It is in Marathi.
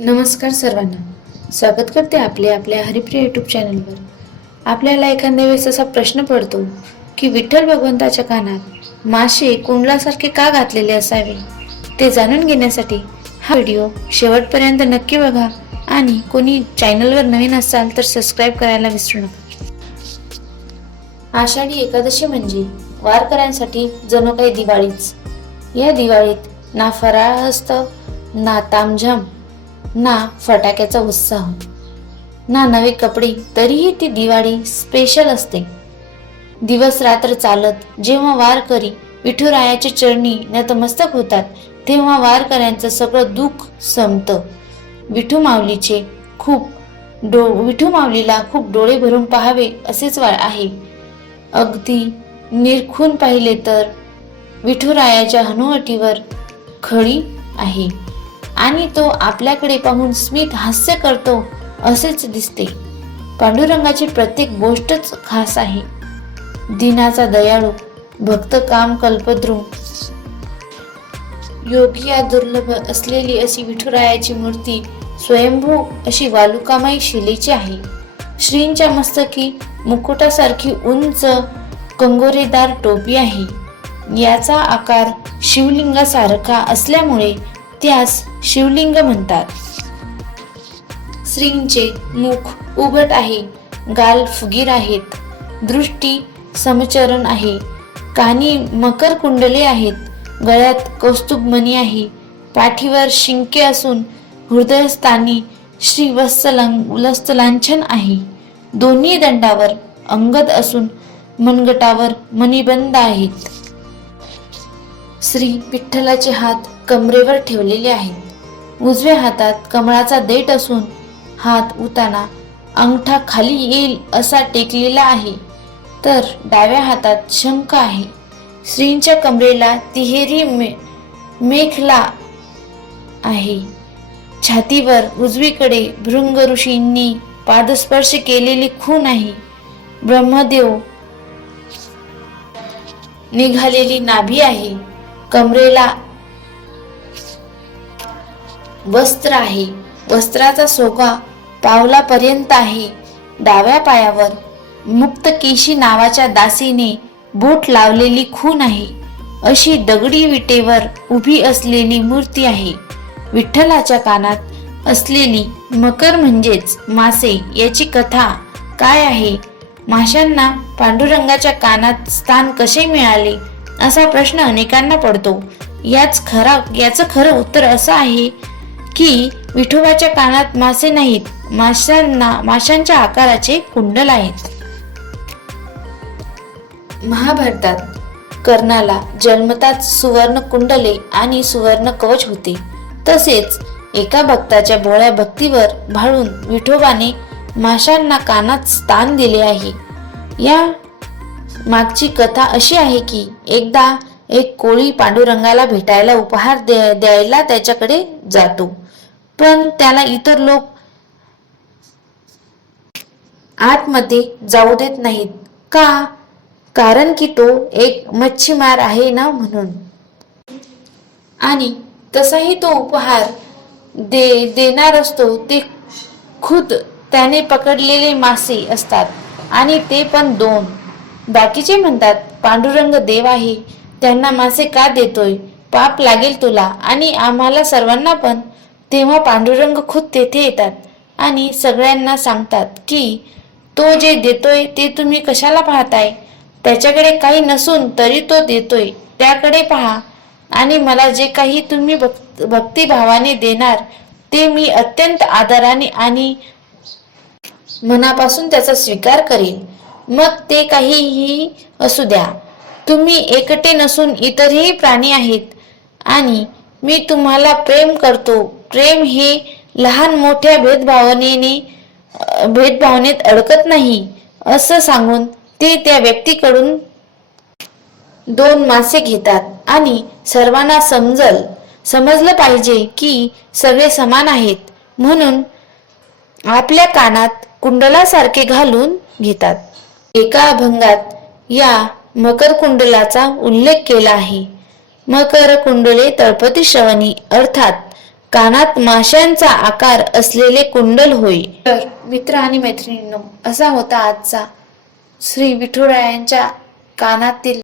नमस्कार सर्वांना. स्वागत करते आपले आपल्या हरिप्रिय यूट्यूब चॅनलवर आपल्याला एखाद्या वेळेस असा प्रश्न पडतो की विठ्ठल भगवंताच्या कानात मासे कुंडलासारखे का घातलेले असावे? ते जाणून घेण्यासाठी हा व्हिडिओ शेवटपर्यंत नक्की बघा आणि कोणी चॅनलवर नवीन असाल तर सबस्क्राईब करायला विसरू नका. आषाढी एकादशी म्हणजे वारकऱ्यांसाठी जणू काही दिवाळीच. या दिवाळीत ना फराळ असतं ना तामझाम ना फटाक्याचा उत्साह ना नवे कपडे तरीही ती दिवाळी स्पेशल असते. दिवस रात्र चालत जेव्हा वारकरी विठुरायाच्या चरणी नतमस्तक होतात तेव्हा वारकऱ्यांचं सगळं दुःख संपतं. विठू माऊलीचे खूप डो विठू माऊलीला खूप डोळे भरून पाहावे असेच वा आहे. अगदी निरखून पाहिले तर विठुरायाच्या हनुवटीवर खळी आहे. आणि तो आपल्याकडे पाहून स्मित हास्य करतो असेच दिसते. पांडुरंगाची प्रत्येक गोष्टच खास आहे. दिनाचा दयाळू भक्त काम कल्पद्रू. योगिया दुर्लभ असलेली अशी विठुरायाची मूर्ती स्वयंभू अशी वालुकामाई शिलेची आहे. श्रींच्या मस्तकी मुकुटासारखी उंच कंगोरेदार टोपी आहे. याचा आकार शिवलिंगासारखा असल्यामुळे त्यास शिवलिंग म्हणतात. श्रींचे मुख उघट आहे गाल फुगीर आहेत दृष्टी समचरण आहे कानी मकर कुंडले आहेत गळ्यात कौस्तुभ मणी आहे पाठीवर शिंके असून हृदयस्थानी श्री वत्सलांछन आहे. दोन्ही दंडावर अंगद असून मनगटावर मणिबंद आहेत. श्री विठ्ठलाचे हात कमरेवर ठेवलेले आहेत. उजव्या हातात कमळाचा देठ असून हात उताना अंगठा खाली येईल असा टेकलेला आहे. तर डाव्या हातात शंख आहे. श्रींच्या कमरेला तिहेरी मे मेखला आहे. छातीवर उजवीकडे भृंग ऋषींनी पादस्पर्श केलेली खून आहे. ब्रह्मदेव निघालेली नाभी आहे. कमरेला वस्त्र आहे. वस्त्राचा सोगा पावलापर्यंत आहे. डाव्या पायावर मुक्त केशी नावाच्या दासीने बोट लावलेली खून आहे. अशी दगडी विटेवर उभी असलेली मूर्ती आहे. विठ्ठलाच्या कानात असलेली मकर म्हणजेच मासे याची कथा काय आहे? माशांना पांडुरंगाच्या कानात स्थान कसे मिळाले? असा प्रश्न अनेकांना पडतो. याच खरा याचं खरं उत्तर असं आहे की विठोबाच्या कानात मासे नाहीत माशांना माशांच्या आकाराचे कुंडल आहेत. महाभारतात कर्णाला जन्मताच सुवर्ण कुंडले आणि सुवर्ण कवच होते. तसेच एका भक्ताच्या भोळ्या भक्तीवर भाळून विठोबाने माशांना कानात स्थान दिले आहे. या मागची कथा अशी आहे की एकदा एक कोळी पांडुरंगाला भेटायला उपहार द्यायला त्याच्याकडे जातो. पण त्याला इतर लोक आतमध्ये जाऊ देत नाहीत. का? कारण की तो एक मच्छीमार आहे ना म्हणून. आणि तसाही तो उपहार दे देणार असतो ते खुद त्याने पकडलेले मासे असतात. आणि ते पण दोन. बाकीचे म्हणतात पांडुरंग देव आहे. त्यांना मासे का देतोय? पाप लागेल तुला. आणि आम्हाला सर्वांना पण. तेव्हा पांडुरंग खुद तेथे येतात आणि सगळ्यांना सांगतात की तो जे देतोय ते तुम्ही कशाला पाहताय? त्याच्याकडे काही नसून तरी तो देतोय. त्याकडे पहा. आणि मला जे काही तुम्ही भक् भक्तिभावाने देणार ते मी अत्यंत आदराने आणि मनापासून त्याचा स्वीकार करेन. मग ते काहीही असू द्या. तुम्ही एकटे नसून इतरही प्राणी आहेत. आणि मी तुम्हाला प्रेम करतो. प्रेम हे लहान मोठ्या भेदभावनेने भेदभावनेत अडकत नाही असं सांगून ते त्या व्यक्तीकडून दोन मासे घेतात. आणि सर्वांना समजल समजलं पाहिजे की सगळे समान आहेत. म्हणून आपल्या कानात कुंडलासारखे घालून घेतात. एका अभंगात या मकर कुंडलाचा उल्लेख केला आहे. मकर कुंडले तळपती श्रवणी अर्थात कानात माशांचा आकार असलेले कुंडल होय. तर मित्र आणि मैत्रिणींनो असा होता आजचा श्री विठुरायांच्या कानातील